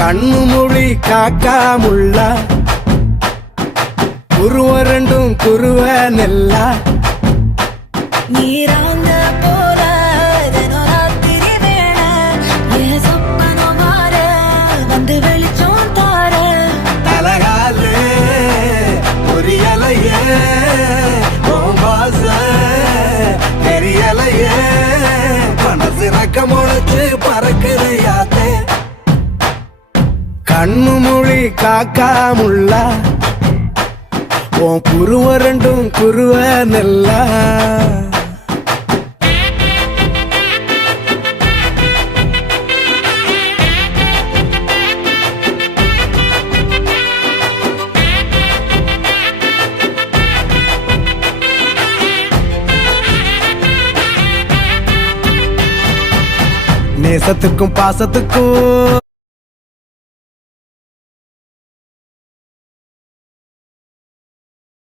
கண்ணு மொழி காக்காமுள்ள குருவ ரெண்டும் குருவ நெல்லா நீராங்க போல தினராத்திரி வேண என் சொப்பனம் மாற வந்து வெளிச்சம் தார தலகாலே பொரியலையே ஓம்பாச தெரியலையே மனசு ரக்க முளைச்சு பறக்குறையாத்தே கண்ணு மொழி காக்காமுள்ள உன் குருவ ரெண்டும் குருவ நெல்லா நேசத்துக்கும் பாசத்துக்கும்